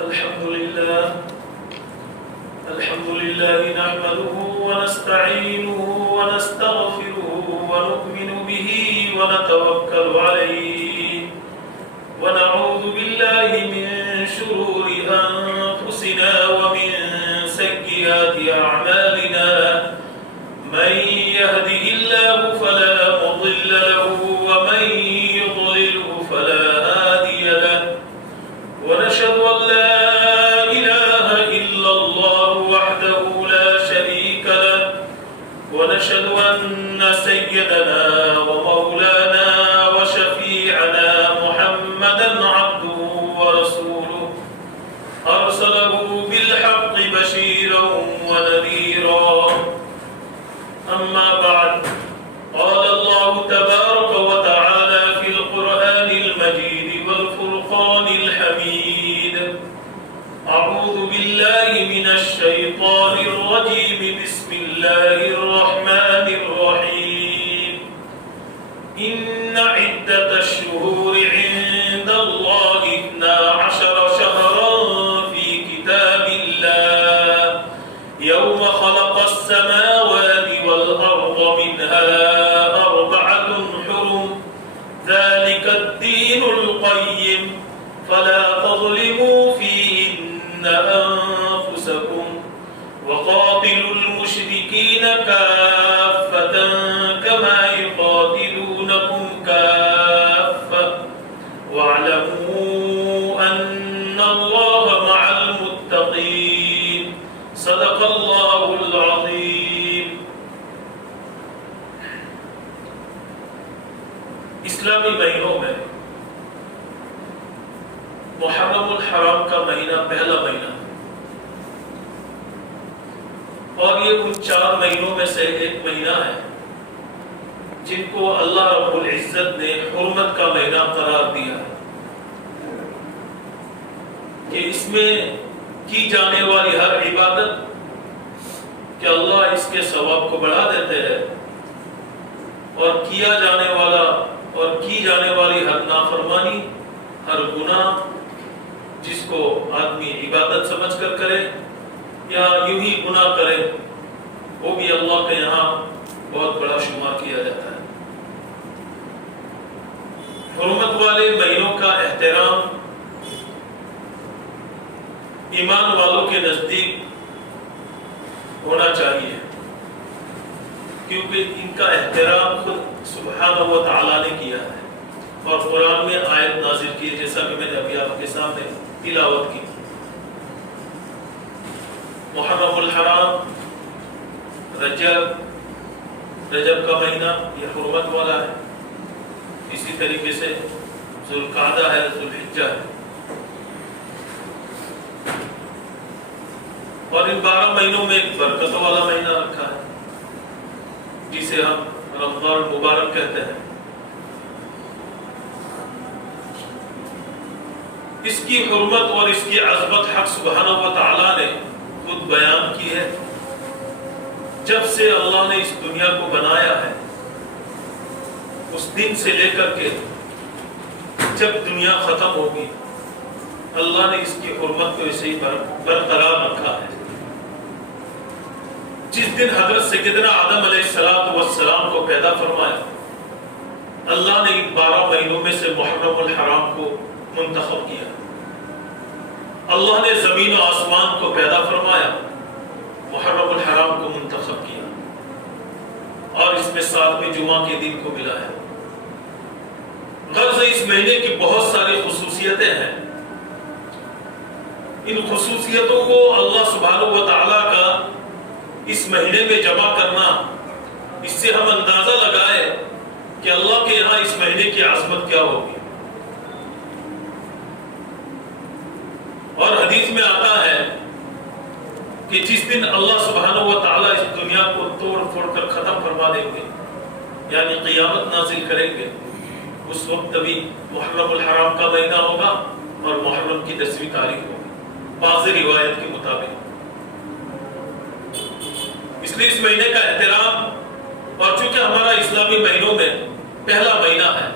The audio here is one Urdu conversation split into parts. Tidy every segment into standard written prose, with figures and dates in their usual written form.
الحمد لله نحمده ونستعينه ونستغفره ونؤمن به ونتوكل عليه ونعوذ بالله من شرور أنفسنا ومن سيئات أعمالنا من يهده الله فلا مضل له ومن يضلله فلا هادي له ونشهد أن لا إله إلا الله وحده لا شريك له ونشهد أن سيدنا ومولانا وشفيعنا محمدا عبده ورسوله أرسله بالحق بشيرا ونذيرا أما بعد قال الله تبارك وتعالى في القرآن المجيد والفرقان الحميد أعوذ بالله من الشيطان الرجيم بسم الله الرحمن الرحيم إن عدة الشهور عند الله 12 شهرا في كتاب الله يوم خلق السماوات والأرض منها 4 حرم ذلك الدين القيم فلا تظلموا فيهن أنفسكم وقاتلوا المشركين كافة كما يقاتلونكم كافة واعلموا أن الله مع المتقين صدق الله العظيم. اسلامی مہینوں میں محرم الحرام کا مہینہ پہلا مہینہ اور یہ ان 4 مہینوں میں سے ایک مہینہ ہے جن کو اللہ رب العزت نے حرمت کا مہینہ قرار دیا ہے کہ اس میں کی جانے والی ہر عبادت کہ اللہ اس کے ثواب کو بڑھا دیتے ہیں اور کیا جانے والا اور کی جانے والی ہر نافرمانی ہر گناہ جس کو آدمی عبادت سمجھ کر کرے یا یوں ہی گناہ کرے وہ بھی اللہ کے یہاں بہت بڑا شمار کیا جاتا ہے. حرمت والے مہینوں کا احترام ایمان والوں کے نزدیک ہونا چاہیے کیونکہ ان کا احترام خود سبحانہ و تعالیٰ نے کیا ہے اور قرآن میں آیت نازل کی جیسا کہ میں نے ابھی آپ کے سامنے تلاوت کی. محرم الحرام رجب کا مہینہ یہ حرمت والا ہے. اسی طریقے سے ذوالقعدہ ہے, ذوالحجہ ہے اور ان 12 مہینوں میں ایک برکت والا مہینہ رکھا ہے جسے ہم رمضان مبارک کہتے ہیں. اس کی حرمت اور اس کی عظمت حق سبحانہ و تعالیٰ نے خود بیان کی ہے. جب سے اللہ نے اس دنیا کو بنایا ہے اس دن سے لے کر کے جب دنیا ختم ہوگی اللہ نے اس کی حرمت کو ایسے ہی برقرار رکھا ہے. جس دن حضرت سیدنا آدم علیہ السلام کو پیدا فرمایا اللہ نے ان 12 مہینوں میں سے محرم الحرام کو منتخب کیا. اللہ نے زمین و آسمان کو پیدا فرمایا محرم الحرام کو منتخب کیا اور اس میں 7ویں جمعہ کے دن کو ملا ہے. غرض اس مہینے کی بہت ساری خصوصیتیں ہیں. ان خصوصیتوں کو اللہ سبحانہ و تعالیٰ کا اس مہینے میں جمع کرنا اس سے ہم اندازہ لگائے کہ اللہ کے یہاں اس مہینے کی عظمت کیا ہوگی. اور حدیث میں آتا ہے کہ جس دن اللہ سبحانہ و تعالیٰ اس دنیا کو توڑ پھوڑ کر ختم فرما دیں گے یعنی قیامت نازل کریں گے اس وقت بھی محرم الحرام کا مہینہ ہوگا اور محرم کی 10ویں تاریخ ہوگی بعض روایت کے مطابق. اس لیے اس مہینے کا احترام اور چونکہ ہمارا اسلامی مہینوں میں پہلا مہینہ ہے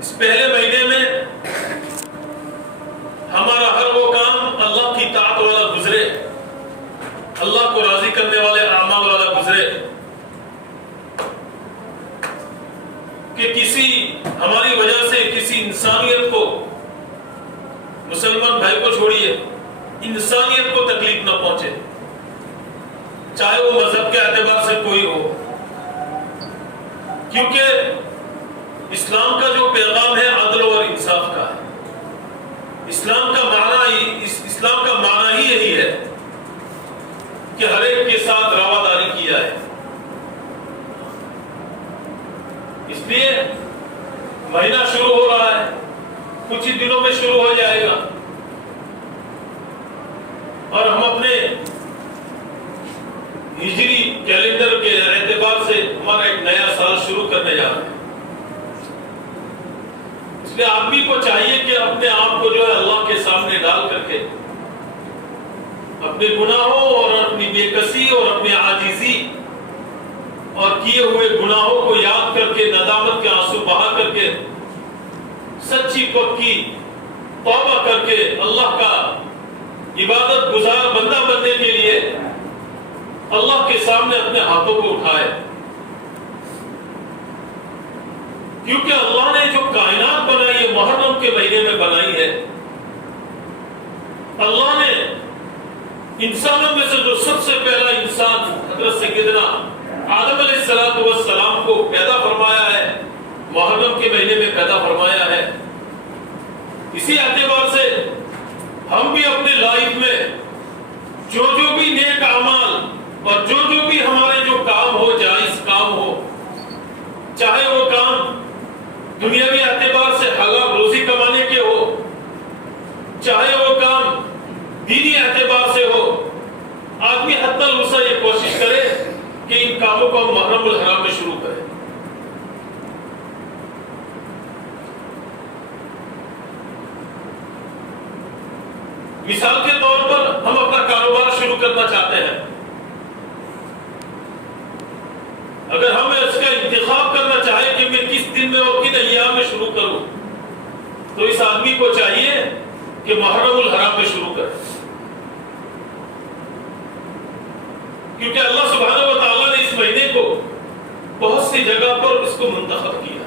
اس پہلے مہینے میں مسلمان بھائی کو چھوڑیے، انسانیت کو تکلیف نہ پہنچے، چاہے وہ مذہب کے اعتبار سے کوئی ہو، کیونکہ اسلام کا جو پیغام ہے عدل اور انصاف کا ہے۔ اسلام کا معنی ہی یہی ہے کہ ہر ایک کے ساتھ رواداری کی جائے۔ اس لیے مہینہ شروع ہو رہا ہے، کچھ ہی دنوں میں شروع ہو جائے گا، اور ہم اپنے ہجری کیلنڈر کے اعتبار سے ہمارا ایک نیا سال شروع کرنے جا رہے ہیں۔ اس لیے آدمی کو چاہیے کہ اپنے آپ کو جو ہے اللہ کے سامنے ڈال کر کے اپنے گناہوں اور اپنی بے کسی اور اپنی عاجزی اور کیے ہوئے گناہوں کو یاد کر کے ندامت کے آنسو بہا کر کے سچی پکی توبہ کر کے اللہ کا عبادت گزار بندہ بننے کے لیے اللہ کے سامنے اپنے ہاتھوں کو اٹھائے، کیونکہ اللہ نے جو کائنات بنائی ہے محرم کے مہینے میں بنائی ہے۔ اللہ نے انسانوں میں سے جو سب سے پہلا انسان حضرت سیدنا آدم علیہ السلام کو پیدا فرمایا ہے، محرم کے مہینے میں پیدا فرمایا ہے۔ اسی اعتبار سے ہم بھی اپنے لائف میں جو بھی نیک اعمال اور جو بھی ہمارے جو کام ہو، جائز کام ہو، چاہے وہ کام دنیاوی اعتبار سے حلال روزی کمانے کے ہو، چاہے وہ کام دینی اعتبار سے ہو، آدمی حتی الوسع یہ کوشش کرے کہ ان کاموں کو ہم محرم الحرام میں شروع کریں۔ مثال کے طور پر ہم اپنا کاروبار شروع کرنا چاہتے ہیں، اگر ہم اس کا انتخاب کرنا چاہیں کہ میں کس دن میں اور کن ایام میں شروع کروں، تو اس آدمی کو چاہیے کہ محرم الحرام میں شروع کرے، کیونکہ اللہ سبحانہ و تعالیٰ نے اس مہینے کو بہت سی جگہ پر اس کو منتخب کیا،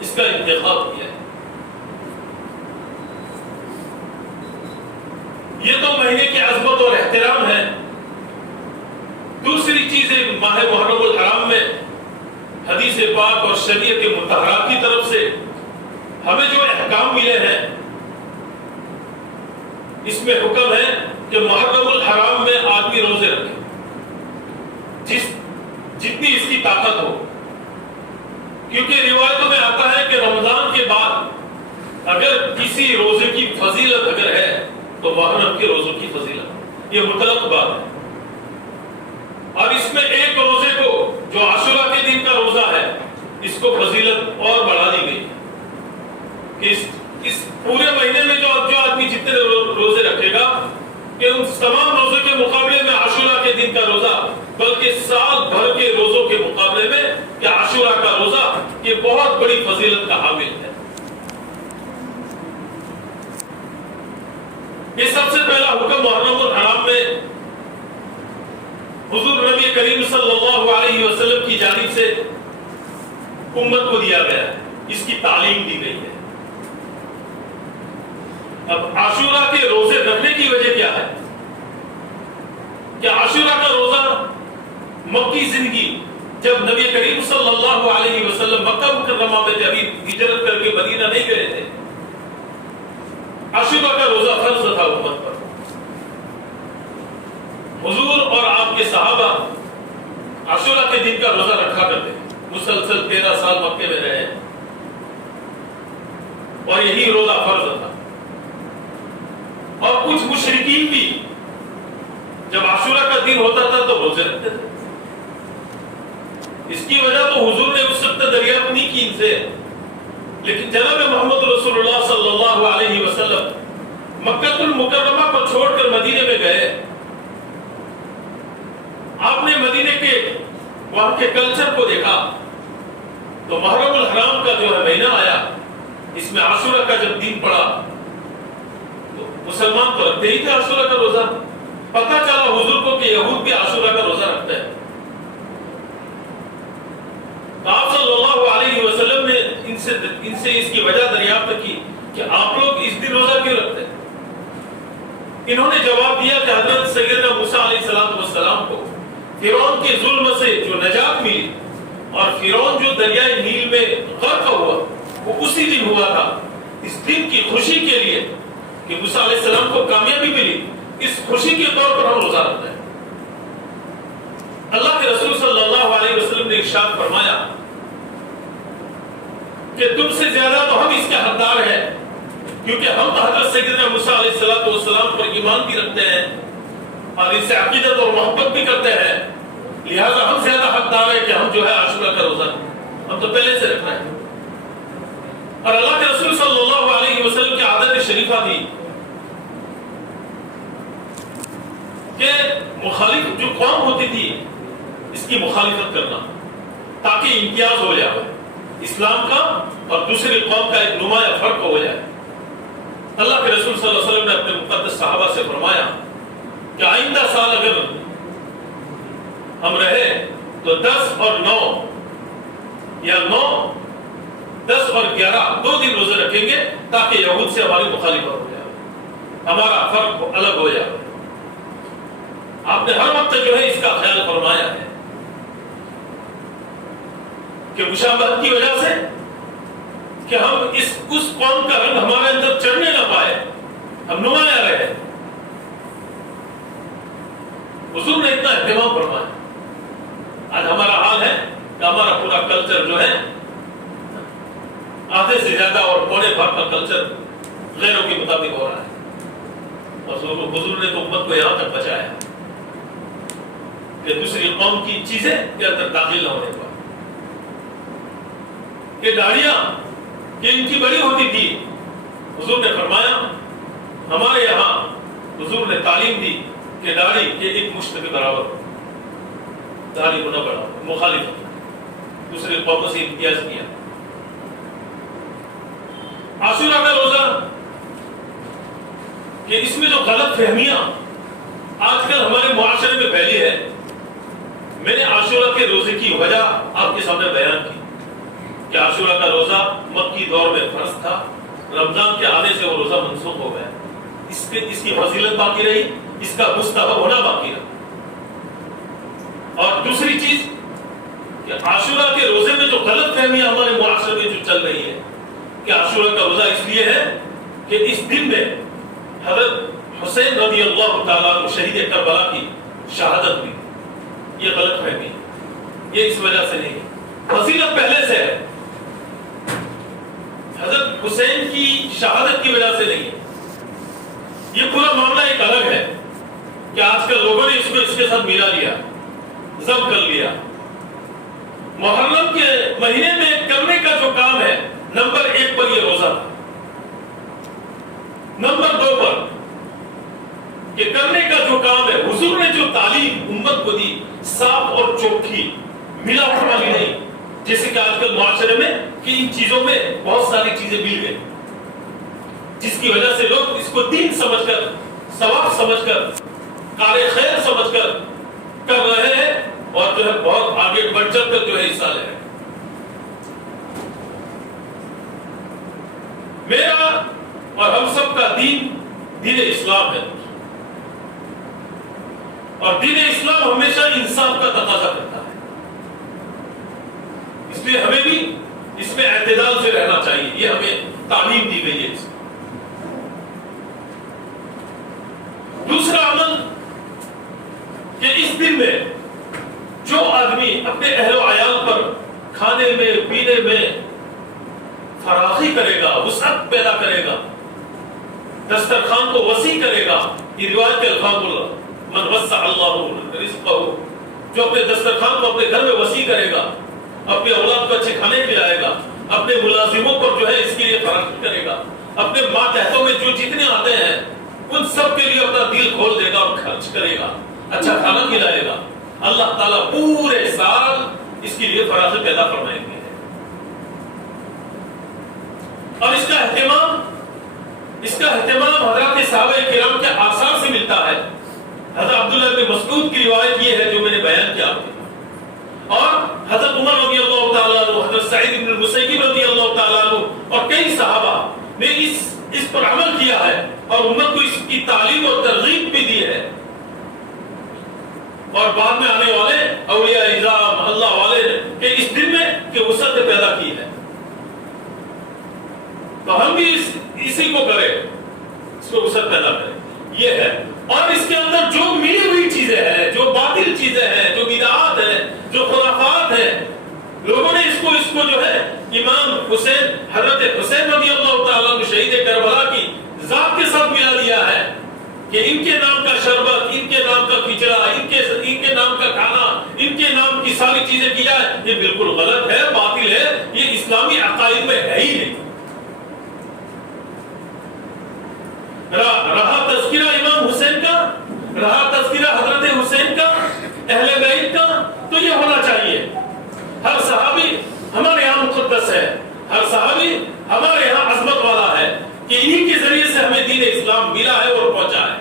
اس کا انتخاب کیا ہے۔ یہ تو مہینے کی عظمت اور احترام ہے۔ دوسری چیز ماہ محرم الحرام میں حدیث پاک اور شریعت مطہرہ کی طرف سے ہمیں جو احکام ملے ہیں، اس میں حکم ہے کہ محرم الحرام میں آدمی روزے رکھے، جتنی اس کی طاقت ہو، کیونکہ روایتوں میں آتا ہے کہ رمضان کے بعد اگر کسی روزے کی فضیلت اگر ہے تو محرم کے روزوں کی فضیلت، یہ مطلق بات ہے۔ اور اس میں ایک روزے کو جو عاشورہ کے دن کا روزہ ہے، اس کو فضیلت اور بڑھا دی گئی کہ اس پورے مہینے میں جو آدمی جتنے روزے رکھے گا کہ ان تمام روزوں کے مقابلے میں عاشورہ کے دن کا روزہ، بلکہ سال بھر کے روزوں کے مقابلے میں کہ عاشورہ کا روزہ یہ بہت بڑی فضیلت کا حامل ہے۔ یہ سب سے پہلا حکم محرم الحرام میں حضور نبی کریم صلی اللہ علیہ وسلم کی جانب سے امت کو دیا گیا ہے، اس کی تعلیم دی گئی ہے۔ اب عاشورہ کے روزے رکھنے کی وجہ کیا ہے؟ کہ عاشورہ کا روزہ مکی زندگی، جب نبی کریم صلی اللہ علیہ وسلم مکہ مکرمہ میں جب ہجرت کر کے مدینہ نہیں گئے تھے، عاشورہ کا روزہ فرض تھا امت پر۔ حضور اور آپ کے صحابہ عاشورہ کے دن کا روزہ رکھا کرتے تھے، مسلسل 13 سال مکے میں رہے اور یہی روزہ فرض تھا۔ اور کچھ مشرکین بھی جب عاشورہ کا دن ہوتا تھا تو روزے رکھتے تھے۔ اس کی وجہ تو حضور نے اس وقت دریافت نہیں کی ان سے، لیکن جناب محمد رسول اللہ صلی اللہ علیہ وسلم مکہ المکرمہ کو چھوڑ کر مدینے میں گئے۔ آپ نے مدینے کے وہاں کے کلچر کو دیکھا تو محرم الحرام کا جو ہے مہینہ آیا، اس میں عاشورہ کا جب دن پڑا تو مسلمان تو رکھتے ہی تھے عاشورہ کا روزہ۔ پتہ چلا حضور کو کہ یہود بھی عاشورہ کا روزہ رکھتے ہیں، تو آپ صلی اللہ علیہ وسلم نے ان سے اس کی وجہ دریافت کی کہ آپ لوگ اس دن روزہ کیوں رکھتے ہیں؟ انہوں نے جواب دیا کہ حضرت سیدنا موسیٰ علیہ السلام کو فرعون کے ظلم سے جو نجات ملی اور فرعون جو دریائے نیل میں غرق ہوا وہ اسی دن ہوا تھا. اس دن کی خوشی کے لیے کہ موسیٰ علیہ السلام کو کامیابی ملی، اس خوشی کے طور پر ہم روزہ رکھتے ہیں. اللہ کے رسول صلی اللہ علیہ وسلم نے ارشاد فرمایا کہ تم سے زیادہ تو ہم اس کے حقدار ہیں، کیونکہ ہم تو حضرت سیدنا موسیٰ علیہ السلام پر ایمان بھی رکھتے ہیں اور ان سے عقیدت اور محبت بھی کرتے ہیں، لہذا ہم زیادہ حقدار ہیں کہ ہم جو ہے عاشورہ کا روزہ ہم تو پہلے سے رکھ رہے ہیں. اور اللہ کے رسول صلی اللہ علیہ وسلم کی عادت شریفہ تھی کہ مخالف جو قوم ہوتی تھی اس کی مخالفت کرنا تاکہ امتیاز ہو جائے اسلام کا اور دوسری قوم کا ایک نمایاں فرق ہو جائے. اللہ کے رسول صلی اللہ علیہ وسلم نے اپنے مقدس صحابہ سے فرمایا کہ آئندہ سال اگر ہم رہے تو 10 اور 9 یا 9 10 اور 11 2 دن روزے رکھیں گے تاکہ یہود سے ہماری مخالفت ہو جائے، ہمارا فرق الگ ہو جائے. آپ نے ہر وقت جو ہے اس کا خیال فرمایا ہے کہ مشابہت کی وجہ سے کہ ہم اس قوم کا رنگ ہمارے اندر چڑھنے نہ پائے، ہم نمایاں رہے. حضور نے اتنا اہتمام فرمایا. آج ہمارا حال ہے کہ ہمارا پورا کلچر جو ہے آدھے سے زیادہ اور پونے بھر کا کلچر غیروں کے مطابق ہو رہا ہے. اور حضور نے تو امت کو یہاں تک بچایا کہ دوسری قوم کی چیزیں کے اندر داخل نہ ہونے پائے. کہ داڑیاں کہ ان کی بڑی ہوتی تھی، حضور نے فرمایا ہمارے یہاں حضور نے تعلیم دی کہ داڑھی کے ایک مشت کے برابر داڑھی ہونا بڑا مخالف دوسرے قوموں سے امتیاز کیا. عاشورہ کا روزہ کہ اس میں جو غلط فہمیاں آج کل ہمارے معاشرے میں پھیلی ہے، میں نے عاشورہ کے روزے کی وجہ آپ کے سامنے بیان کی کہ عاشورہ کا روزہ مکی دور میں فرض تھا، رمضان کے آنے سے وہ روزہ منسوخ ہو گیا. اس کی فضیلت باقی رہی، اس کا مستحب ہونا باقی رہا. اور دوسری چیز کہ عاشورہ کے روزے میں جو غلط فہمیاں ہمارے معاشرے میں جو چل رہی ہے کہ عاشورہ کا روزہ اس لیے ہے کہ اس دن میں حضرت حسین رضی اللہ تعالیٰ عنہ شہید کربلا کی شہادت ہوئی. یہ غلط فہمی ہے، یہ اس وجہ سے نہیں. فضیلت پہلے سے ہے، حضرت حسین کی شہادت کی وجہ سے نہیں. یہ پورا معاملہ ایک الگ ہے کہ آج کل لوگوں نے اس کے ساتھ ملا لیا، ضبط کر لیا. محرم کے مہینے میں کرنے کا جو کام ہے نمبر 1 پر یہ روزہ، نمبر 2 پر کہ کرنے کا جو کام ہے حضور نے جو تعلیم امت کو دی صاف اور چوکھی، ملاوٹ والی نہیں، جیسے کہ آج کل معاشرے میں کہ ان چیزوں میں بہت ساری چیزیں مل گئی جس کی وجہ سے لوگ اس کو دین سمجھ کر، ثواب سمجھ کر، کار خیر سمجھ کر کر رہے ہیں اور جو ہے بہت آگے بڑھ چڑھ کر جو ہے حصہ لے رہے ہیں. میرا اور ہم سب کا دین اسلام ہے اور دین اسلام ہمیشہ انصاف کا تقاضا کرتا ہے. اس لیے ہمیں بھی اس میں اعتدال سے رہنا چاہیے، یہ ہمیں تعلیم دی گئی ہے. دوسرا عمل کہ اس دن میں جو آدمی اپنے اہل و عیال پر کھانے میں پینے میں فراخی کرے گا، وسعت پیدا کرے گا، دسترخوان کو وسیع کرے گا. یہ روایت کے الفاظ من وسع اللہ رزقہ، جو اپنے دسترخوان کو اپنے گھر میں وسیع کرے گا، اپنے اولاد کو اچھے کھانے کھلائے گا، اپنے ملازموں پر جو ہے اس کے لیے فراخی کرے گا، اپنے ماتحتوں میں جو جتنے آتے ہیں ان سب کے لیے اپنا دل کھول دے گا اور خرچ کرے گا، اچھا کھانا کھلائے گا. اللہ تعالیٰ پورے سال اس کے لیے فراخی پیدا فرمائیں گے. اور اس کا اہتمام حضرات صحابہ کرام کے آثار سے ملتا ہے. حضرت عبداللہ بن مسعود کی روایت یہ ہے جو میں نے بیان کیا آپ کے پاس، اور حضرت عمر رضی اللہ تعالیٰ عنہ، حضرت سعید بن المسیب رضی اللہ تعالیٰ عنہ اور کئی صحابہ نے اس پر عمل کیا ہے اور امت کو اس کی تعلیم اور ترغیب بھی دی ہے. اور بعد میں آنے والے اولیاء اعظام اللہ والے نے کہ اس دن میں کہ وسعت پیدا کی ہے. تو ہم بھی اسی کو کریں, اس کو وسعت پیدا کریں. یہ ہے. اور اس کے اندر جو ملی ہوئی چیزیں ہیں, جو باطل چیزیں ہیں, جو بدعات ہیں, جو خرافات ہیں, لوگوں نے اس کو جو ہے امام حسین, حضرت حسین رضی اللہ تعالیٰ عنہ شہید کربلا کی ذات کے ساتھ ملا دیا ہے کہ ان کے نام کا شربت, ان کے نام کا کھچڑا, ان کے نام کا کھانا, ان کے نام کی ساری چیزیں کی جائے. یہ بالکل غلط ہے, باطل ہے, یہ اسلامی عقائد میں ہے ہی نہیں. رہا تذکرہ امام حسین کا, رہا تذکرہ حضرت حسین کا, اہل بیت کا, تو یہ ہونا چاہیے. ہر صحابی ہمارے یہاں مقدس ہے, ہر صحابی ہمارے یہاں عظمت والا ہے کہ انہی کے ذریعے سے ہمیں دین اسلام ملا ہے اور پہنچا ہے.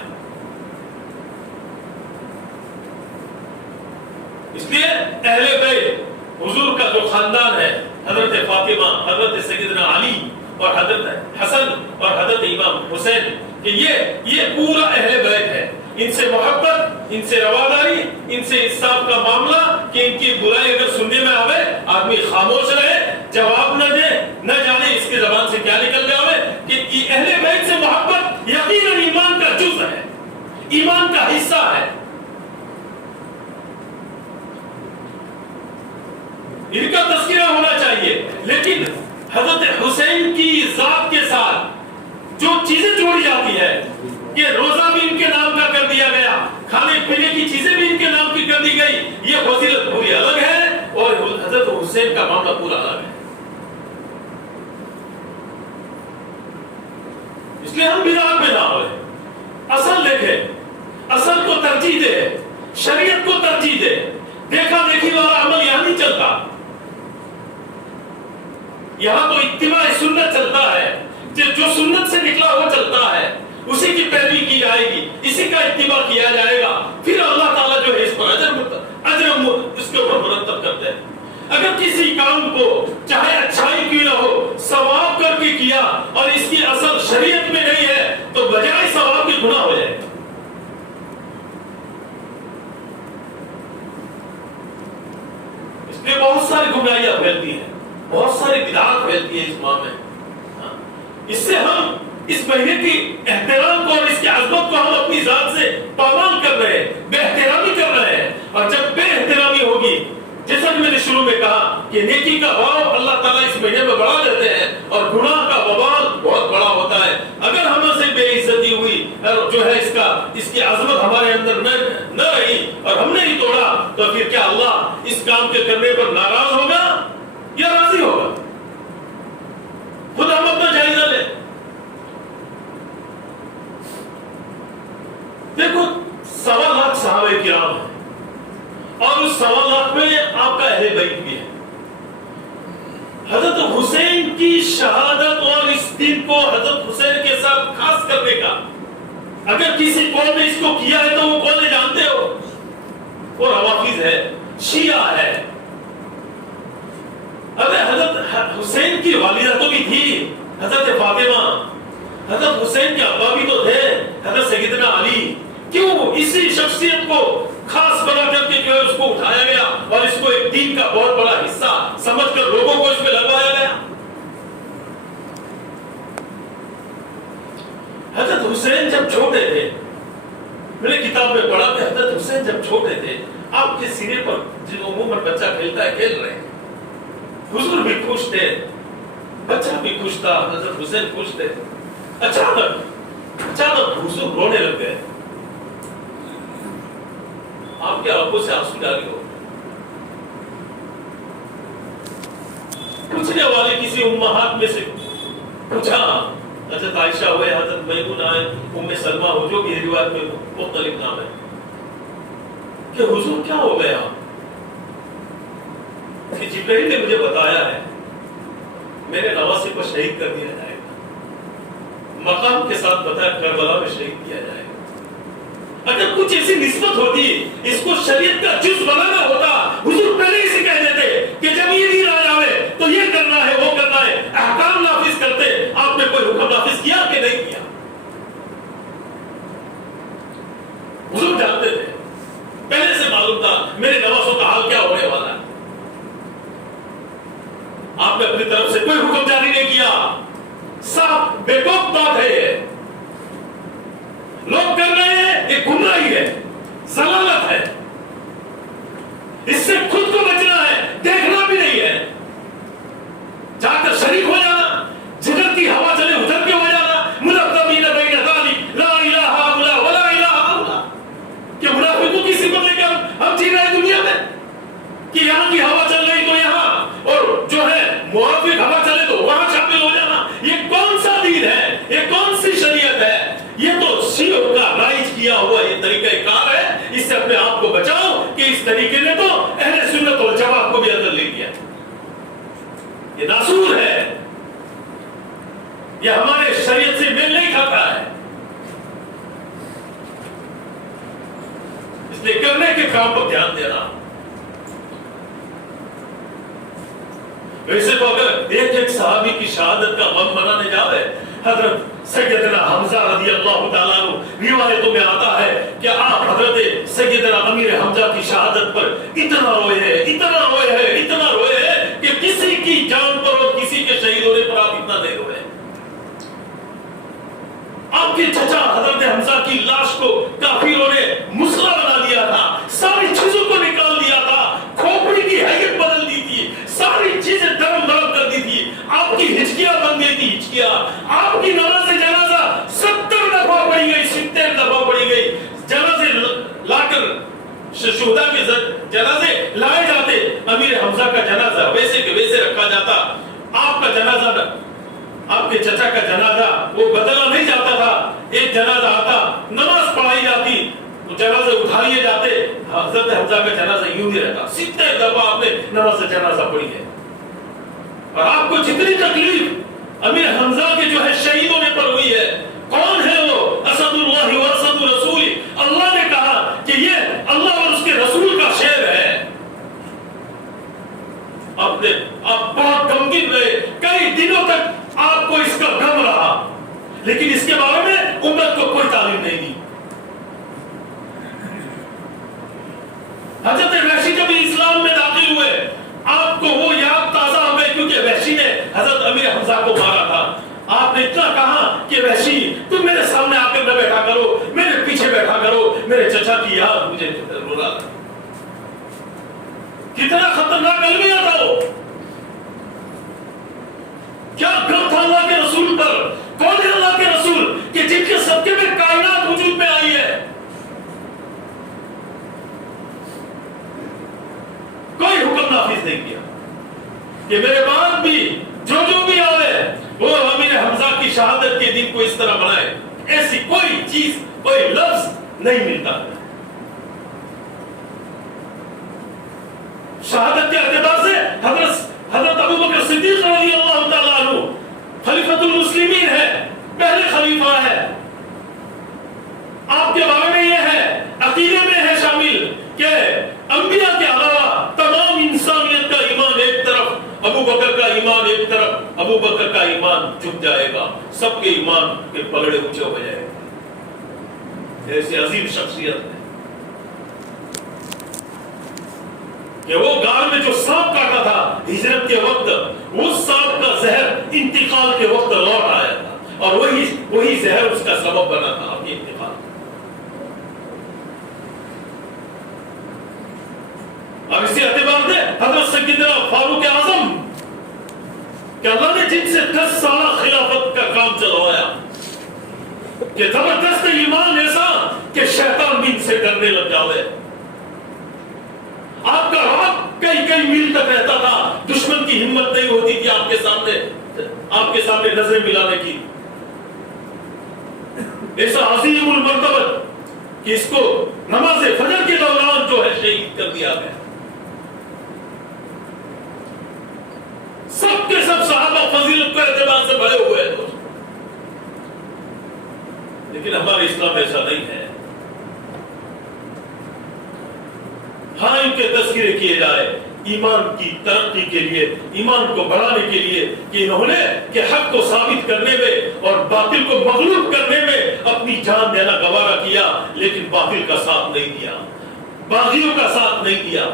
اس لیے اہل بیت حضور کا جو خاندان ہے, حضرت فاطمہ, حضرت سیدنا علی اور حضرت حسن اور حضرت امام حسین, کہ یہ پورا اہل بیت ہے. ان سے محبت, ان سے رواداری, ان سے انصاف کا معاملہ کہ ان کی برائی اگر سننے میں آوے آدمی خاموش رہے, جواب نہ دے, نہ جانے اس کی زبان سے کیا نکل جاوے. کہ اہل بیت سے محبت یقیناً ایمان کا جزء ہے, ایمان کا حصہ ہے. ان کا تذکرہ ہونا چاہیے. لیکن حضرت حسین کی ذات کے ساتھ جو چیزیں جوڑی جاتی ہے کہ روزہ بھی ان کے نام کا کر دیا گیا, کھانے پینے کی چیزیں بھی ان کے نام کی کر دی گئی, یہ فضیلت پوری الگ ہے اور حضرت حسین کا معاملہ پورا الگ ہے. اس لیے ہم بدعات میں نہ ہوئے, اصل دیکھیں, اصل کو ترجیح دے, شریعت کو ترجیح دے. دیکھا دیکھی والا عمل یہاں نہیں چلتا. یہاں تو اتباع سنت چلتا ہے, جو سنت سے نکلا وہ چلتا ہے, اسی کی پیروی کی جائے گی, اسی کا اتباع کیا جائے گا. پھر اللہ تعالیٰ جو ہے اس پر اجر اس کے اوپر مرتب کرتے ہیں. اگر کسی کام کو چاہے اچھائی کیوں نہ ہو ثواب کر کے کیا اور اس کی اصل شریعت میں نہیں ہے تو بجائے ثواب کی گناہ ہو جائے. اس لیے بہت ساری گمراہیاں پھیلتی ہیں, بہت ساری بدعات پھیلتی ہے اس ماہ میں. اس سے ہم اس مہینے کی احترام کو اور اس کی عظمت کو ہم اپنی ذات سے پامال کر رہے ہیں, بے احترامی کر رہے ہیں. اور جب بے احترامی ہوگی, جیسا کہ میں نے شروع میں کہا کہ نیکی کا بھاؤ اللہ تعالیٰ اس مہینے میں بڑھا دیتے ہیں اور گناہ کا وبال بہت بڑا ہوتا ہے. اگر ہم سے بے عزتی ہوئی جو ہے اس کی عظمت ہمارے اندر نہ رہی اور ہم نے ہی توڑا, تو پھر کیا اللہ اس کام کے کرنے پر ناراض ہوگا یا راضی ہوگا؟ خود ہم اپنا جائزہ لیں. دیکھو 1.25 لاکھ صحابہ کرام ہیں اور اس 1.25 لاکھ میں آپ کا اہل بیت بھی ہے. حضرت حسین کی شہادت اور اس دن کو حضرت حسین کے ساتھ خاص کرنے کا, اگر کسی قوم نے اس کو کیا ہے تو وہ کون جانتے ہو؟ وہ روافض ہے, شیعہ ہے. ارے حضرت حسین کی والدہ تو بھی تھی حضرت فاطمہ, حضرت حسین کے ابا بھی تو تھے حضرت سیدنا علی. کیوں اسی شخصیت کو خاص بنا کر کے جو ہے اس کو اٹھایا گیا اور اس کو ایک دین کا بہت بڑا حصہ سمجھ کر لوگوں کو اس میں لگوایا گیا؟ حضرت حسین جب چھوٹے تھے, میں نے کتاب میں پڑھا کہ حضرت حسین جب چھوٹے تھے آپ کے سینے پر جن عموماً بچہ کھیلتا ہے کھیل رہے ہیں, حضور بھی خوش تھے, بچہ بھی خوش تھا, حضرت حسین خوش تھے. اچانک حضور رونے لگ گئے. آپ کے آنکھوں سے آنسو ڈالے ہو. پوچھنے والے کسی امہات میں سے پوچھا, حضرت عائشہ ہوئے, حضرت میمونہ ہے, ام سلمہ ہو, جو بھی روایت میں مختلف نام ہے, کہ حضور کیا ہو گیا؟ کہ جبرائیل نے مجھے بتایا ہے میرے نواسے کو شہید کر دیا جائے گا, مقام کے ساتھ بتایا کربلا میں شہید کیا جائے گا. اگر کچھ ایسی نسبت ہوتی, اس کو شریعت کا جز بنانا ہوتا, حضور پہلے ہی سے کہہ دیتے کہ جب یہ دین آ جاوے تو یہ کرنا ہے, وہ کرنا ہے, احکام نافذ کرتے. آپ نے کوئی حکم نافذ کیا کہ نہیں کیا؟ بیوقوف بات ہے یہ لوگ کر رہے ہیں، یہ گمراہی ہے، ضلالت ہے، اس سے خود کو بچنا ہے، دیکھنا بھی نہیں ہے، جا کر شریک ہو جانا، جدھر کی ہوا چلے ادھر کے ہو جانا، ملتبین بین ذالک لا الہ الا ولا الہ الا، کہ منافقوں کی صفت لے کے ہم جی رہے ہیں دنیا میں کہ یہاں کی ہوا چل رہی تو یہاں، اور جو ہے موافق ہوا چلے تو وہاں شامل ہو جانا. یہ کون سا دین ہے؟ یہ کون سی شریعت ہے؟ یہ تو شیعوں کا رائج کیا ہوا یہ طریقہ کار ہے. اس سے اپنے آپ کو بچاؤ کہ اس طریقے نے تو اہل سنت والجماعت کو بھی اندر لے لیا. یہ ناسور ہے، یہ ہمارے شریعت سے میل نہیں کھاتا ہے. اس لیے کرنے کے کام پر دھیان دینا. ویسے تو اگر ایک ایک صحابی کی شہادت کا غم منانے جاوے، حضرت سیدنا حمزہ رضی اللہ تعالیٰ عنہ روایتوں میں آتا ہے کہ آپ حضرت سیدنا امیر حمزہ کی شہادت پر اتنا روئے ہیں، اتنا روئے ہیں، اتنا روئے ہیں کہ کسی کی جان پر اور کسی کے شہید ہونے پر آپ اتنا نہیں روئے. آپ کے چچا حضرت حمزہ کی لاش کو کافروں نے مسلح بنا دیا تھا، ساری چیزوں کو نکال دیا تھا، کھوپڑی کی حیت بدل دی تھی، ساری چیزیں درم درم کر دی تھی. آپ کی ہچکیاں بن گئی تھی، ہچکیاں. آپ کی نماز جنازہ 70 دفعہ پڑھی گئی، 70 دفعہ پڑھی گئی. جنازے لا کر شہداء کے جنازے لائے جاتے، امیر حمزہ کا جنازہ ویسے کے ویسے رکھا جاتا. آپ کا جنازہ، آپ کے چچا کا جنازہ وہ بدلا نہیں جاتا تھا. ایک جنازہ آتا، نماز پڑھائی جاتی، جنازے اٹھا لیے جاتے. حضرت حمزہ کا جنازہ یوں ہی رہتا. 70 دفعہ آپ نے نماز جنازہ پڑھی ہے. اور آپ کو جتنی تکلیف امیر حمزہ کے جو ہے شہید ہونے پر ہوئی ہے، کون ہے وہ؟ اسد اللہ و اسد رسول. اللہ نے کہا کہ یہ اللہ اور اس کے رسول کا شعر ہے. آپ بہت غمگین رہے، کئی دنوں تک آپ کو اس کا غم رہا، لیکن اس کے بارے میں امت کو کوئی تعلیم نہیں دی. حضرت وحشی جب اسلام میں داخل ہوئے، آپ کو وہ یاد تازہ ہو گئے کیونکہ وحشی نے حضرت امیر حمزہ کو مارا تھا. آپ نے اتنا کہا کہ وحشی تم میرے سامنے آ کر نہ بیٹھا کرو، میرے پیچھے بیٹھا کرو، میرے چچا کی یاد مجھے رولا. کتنا خطرناک المیہ تھا وہ، کیا غم تھا اللہ کے رسول پر. کون ہے اللہ کے رسول کہ جن کے صدقے میں کائنات وجود میں آئی ہے؟ کوئی حکم نافذ نہیں کیا کہ میرے بعد بھی جو بھی آئے وہ امیر حمزہ کی شہادت کے دن کو اس طرح منائے. ایسی کوئی چیز، کوئی لفظ نہیں ملتا. شہادت کے اعتبار سے حضرت ابو بکر صدیق رضی اللہ تعالیٰ عنہ خلیفۃ المسلمین ہے، پہلے خلیفہ ہے. آپ کے بارے میں یہ ہے، عقیدے میں ہے شامل کہ انبیاء کے علاوہ تمام انسانیت کا ایمان ایک طرف، ابو بکر کا ایمان ایک طرف. ابو بکر کا ایمان جھک جائے گا، سب کے ایمان کے پلڑے اونچے ہو جائے گا. ایسی عظیم شخصیت ہے کہ وہ غار میں جو سانپ کاٹا تھا ہجرت کے وقت، وہ سانپ کا زہر انتقال کے وقت لوٹ آیا تھا، اور وہی زہر اس کا سبب بنا تھا آپ کے انتقال. اب اسی اعتبار سے حضرت سیدنا فاروق اعظم کہ اللہ نے جن سے 10 سالہ خلافت کا کام چلوایا کہ زبردست ایمان ایسا کہ شیطان بھی ان سے ڈرنے لگ جاوے. آپ کا رات کئی میل تک رہتا تھا، دشمن کی ہمت نہیں ہوتی تھی آپ کے سامنے نظریں ملانے کی. ایسا عظیم المرتبت کہ اس کو نماز فجر کے دوران جو ہے شہید کر دیا گیا. سب کے سب صحابہ فضیلت کے اعتبار سے بڑے ہوئے ہیں، لیکن ہمارا اسلام ایسا نہیں ہے. ہاں ان کے تذکرے کیے جائے ایمان کی ترقی کے لیے، ایمان کو بڑھانے کے لیے کہ انہوں نے کہ حق کو ثابت کرنے میں اور باطل کو مغلوب کرنے میں اپنی جان دینا گوارا کیا، لیکن باطل کا ساتھ نہیں دیا، باغیوں کا ساتھ نہیں دیا.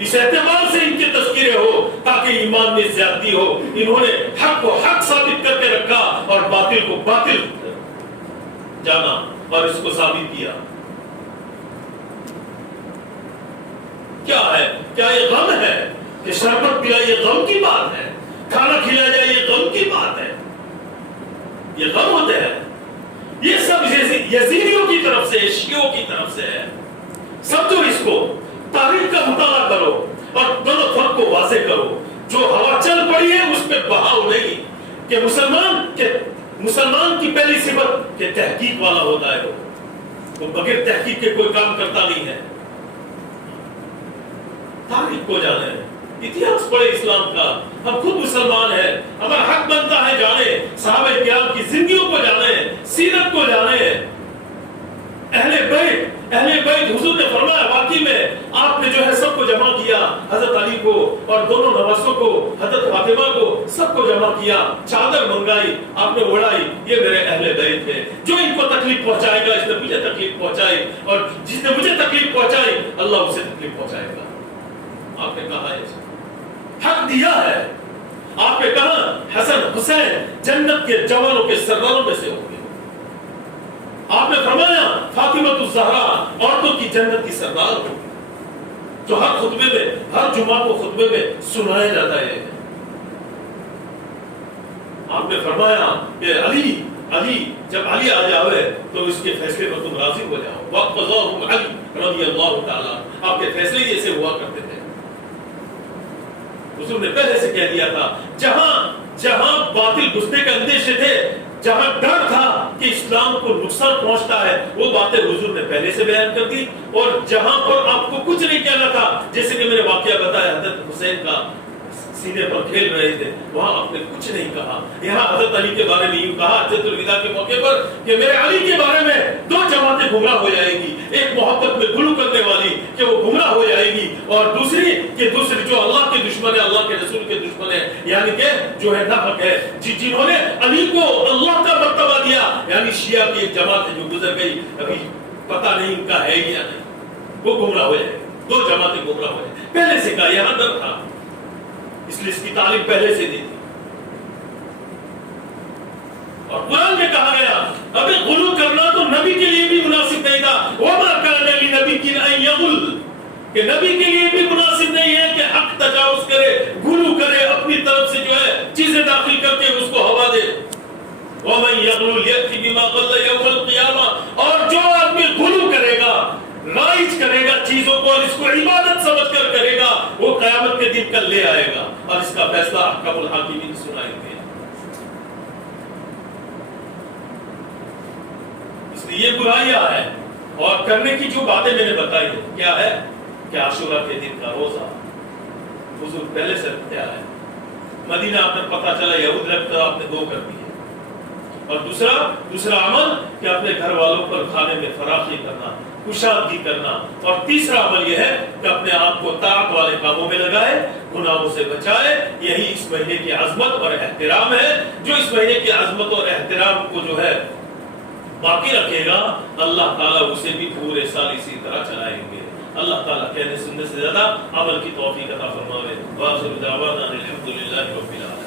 اس اعتبار سے ان کے تذکرے ہو تاکہ ایمان میں زیادتی ہو. انہوں نے حق کو حق ثابت کر کے رکھا اور باطل کو باطل جانا اور اس کو ثابت کیا. کیا ہے؟ کیا یہ غم ہے کہ شربت پیا؟ یہ غم کی بات ہے. کھانا کھلایا جائے یہ غم کی بات ہے. یہ غم ہوتے ہیں. یہ سب یزیدیوں کی طرف سے، شیعوں کی طرف سے ہے. سب جو اس کو تاریخ کا مطالعہ کرو اور دونوں فرق کو واضح کرو. جو ہوا چل پڑی ہے اس پہ بہاؤ نہیں کہ مسلمان کی پہلی صفت کہ تحقیق والا ہوتا ہے. وہ بغیر تحقیق کے کوئی کام کرتا نہیں ہے. تاریخ کو جانے، اتہاس پڑھے اسلام کا. ہم خود مسلمان ہیں، ہمارا حق بنتا ہے جانے صحابہ کرام کی زندگیوں کو جانے، سیرت کو جانے. اہل بیت حضور نے فرمایا واقعی میں آپ نے جو ہے سب کو جمع کیا، حضرت علی کو اور دونوں نواسوں کو، حضرت فاطمہ کو، سب کو جمع کیا، چادر منگائی، آپ نے اوڑھائی. یہ میرے اہل بیت ہے. جو ان کو تکلیف پہنچائے گا اس نے مجھے تکلیف پہنچائی، اور جس نے مجھے تکلیف پہنچائی اللہ اسے تکلیف پہنچائے گا. آپ نے کہا ہے حق دیا ہے. آپ نے کہا حسن حسین جنت کے جوانوں کے سرداروں میں سے ہوں گے. آپ نے فرمایا فاطمہ الزہرا عورتوں کی جنت کی سردار ہو، جو ہر خطبے میں، ہر جمعہ کو خطبے میں سنایا جاتا ہے. آپ نے فرمایا کہ علی جب علی آ جاوے تو اس کے فیصلے پر تم راضی ہو جاؤ. وَقَضَاهُمْ عَلِي رضی اللہ تعالیٰ. آپ کے فیصلے جیسے ہوا کرتے تھے. حضور نے پہلے سے کہہ دیا تھا جہاں باطل گھسنے کے اندیشے تھے، جہاں ڈر تھا کہ اسلام کو نقصان پہنچتا ہے، وہ باتیں حضور نے پہلے سے بیان کر دی. اور جہاں پر آپ کو کچھ نہیں کہنا تھا، جیسے کہ میں نے واقعہ بتایا حضرت حسین کا سینے پر کھیل رہے تھے، وہاں آپ نے کچھ نہیں کہا. یہاں حضرت علی کے بارے میں یوں کہا حجۃ الوداع کے موقع پر کہ میرے علی کے بارے میں دو جماعتیں گمراہ ہو جائے گی. ایک محبت میں گلو کرنے والی کہ وہ گمراہ ہو جائے گی، اور دوسری جو اللہ کے دشمن ہے، اللہ کے رسول کے دشمن ہے، یعنی کہ جو ہے ناحق ہے، جنہوں نے علی کو اللہ کا مرتبہ دیا. یعنی شیعہ کی ایک جماعت ہے جو گزر گئی، ابھی پتہ نہیں ان کا ہے یا نہیں، وہ گمراہ ہو جائے. دو جماعتیں گمراہ ہو جائے. پہلے سے کہا، یہاں ڈر تھا اس لیے اس کی تعلیم پہلے سے دی تھی. اور قرآن میں کہا گیا ابھی غلو کرنا تو نبی کے لیے بھی مناسب نہیں تھا. وَمَا كَانَ لِنَبِيٍّ أَن يَغُلَّ، کہ نبی کے لیے بھی مناسب نہیں ہے کہ حق تجاوز کرے، غلو کرے، اپنی طرف سے جو ہے چیزیں داخل کر کے اس کو ہوا دے. وَمَن يَغْلُلْ يَأْتِ بِمَا غَلَّ يَوْمَ الْقِيَامَةِ، اور جو آدمی غلو کرے گا، رائج کرے گا چیزوں کو اور اس کو عبادت سمجھ کر کرے گا، وہ قیامت کے دن کل لے آئے گا اور اس کا فیصلہ احکم الحاکمین سنائیں گے. اس لیے یہ برائیاں ہیں. اور کرنے کی جو باتیں میں نے بتائی ہیں کیا ہے کہ عاشورہ کے دن کا روزہ حضور پہلے سے کیا ہے. مدینہ آپ نے پتہ چلا یہود رکھتا آپ نے دو کر دیے. اور دوسرا عمل کہ اپنے گھر والوں پر کھانے میں فراخی کرنا، کشادگی کرنا. اور تیسرا عمل یہ ہے کہ اپنے آپ کو طاعت والے کاموں میں لگائے، گناہوں سے بچائے. یہی اس مہینے کی عظمت اور احترام ہے. جو اس مہینے کی عظمت اور احترام کو جو ہے باقی رکھے گا اللہ تعالیٰ اسے بھی پورے سال اسی طرح چلائیں گے. اللہ تعالیٰ کہنے سننے سے زیادہ عمل کی توفیق عطا فرمائے. وآخر دعوانا الحمدللہ رب العالمین.